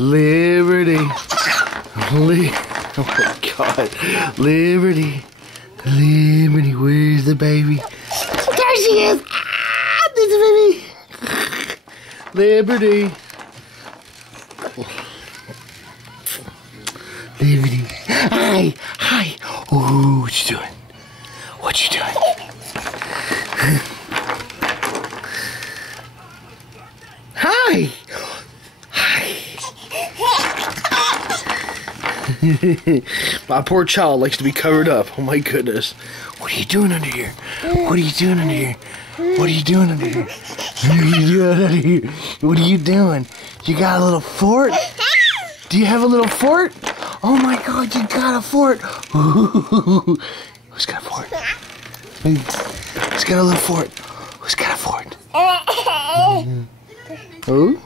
Liberty. Oh my God. Liberty. Liberty, where's the baby? There she is. Ah, there's the baby. Liberty. Liberty. Hi. Hi. Ooh, what you doing? What you doing? Hi. My poor child likes to be covered up. Oh my goodness. What are you doing under here? What are you doing under here? What are you doing under here? What are you doing under here? What are you doing? You got a little fort? Do you have a little fort? Oh my God, you got a fort. Ooh. Who's got a fort? Who's got a little fort? Who's got a fort? Who?